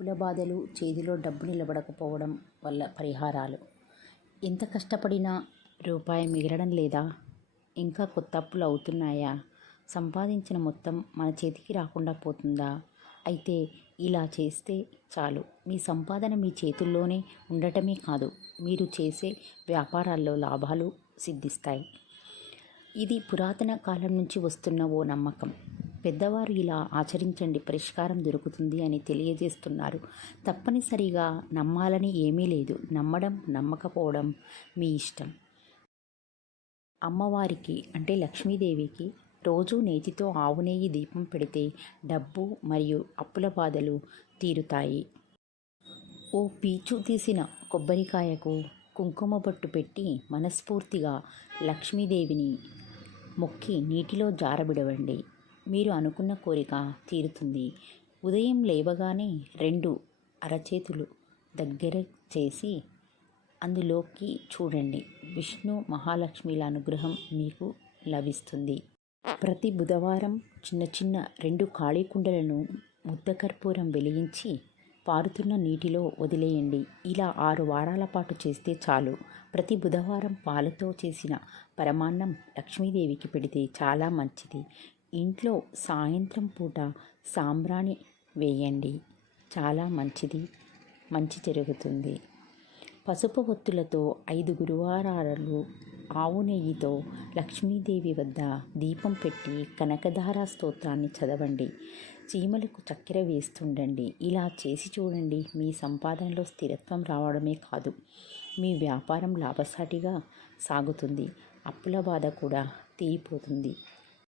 అప్పుల బాధలు చేతిలో డబ్బు నిలబడకపోవడం వల్ల పరిహారాలు. ఎంత కష్టపడినా రూపాయి మిగలడం లేదా? ఇంకా కొత్త అప్పులు అవుతున్నాయా? సంపాదించిన మొత్తం మన చేతికి రాకుండా పోతుందా? అయితే ఇలా చేస్తే చాలు. మీ సంపాదన మీ చేతుల్లోనే ఉండటమే కాదు మీరు చేసే వ్యాపారాల్లో లాభాలు సిద్ధిస్తాయి. ఇది పురాతన కాలం నుంచి వస్తున్న ఓ నమ్మకం. పెద్దవారు ఇలా ఆచరించండి పరిష్కారం దొరుకుతుంది అని తెలియజేస్తున్నారు. తప్పనిసరిగా నమ్మాలని ఏమీ లేదు. నమ్మడం నమ్మకపోవడం మీ ఇష్టం. అమ్మవారికి అంటే లక్ష్మీదేవికి రోజు నేతితో ఆవు నెయ్యి దీపం పెడితే డబ్బు మరియు అప్పుల బాధలు తీరుతాయి. ఓ పీచు తీసిన కొబ్బరికాయకు కుంకుమ బొట్టు పెట్టి మనస్ఫూర్తిగా లక్ష్మీదేవిని మొక్కి నీటిలో జారబిడవండి. మీరు అనుకున్న కోరిక తీరుతుంది. ఉదయం లేవగానే రెండు అరచేతులు దగ్గర చేసి అందులోకి చూడండి. విష్ణు మహాలక్ష్మిల అనుగ్రహం మీకు లభిస్తుంది. ప్రతి బుధవారం చిన్న చిన్న రెండు ఖాళీ కుండలను ముద్దకర్పూరం వెలిగించి పారుతున్న నీటిలో వదిలేయండి. ఇలా ఆరు వారాల పాటు చేస్తే చాలు. ప్రతి బుధవారం పాలతో చేసిన పరమాన్నం లక్ష్మీదేవికి పెడితే చాలా మంచిది. ఇంట్లో సాయంత్రం పూట సాంబ్రాణి వేయండి. చాలా మంచిది. మంచి జరుగుతుంది. పసుపు ఒత్తులతో ఐదు గురువారాలు ఆవు నెయ్యితో లక్ష్మీదేవి వద్ద దీపం పెట్టి కనకధార స్తోత్రాన్ని చదవండి. చీమలకు చక్కెర వేస్తుండండి. ఇలా చేసి చూడండి. మీ సంపాదనలో స్థిరత్వం రావడమే కాదు. మీ వ్యాపారం లాభసాటిగా సాగుతుంది. అప్పుల బాధ కూడా తీయిపోతుంది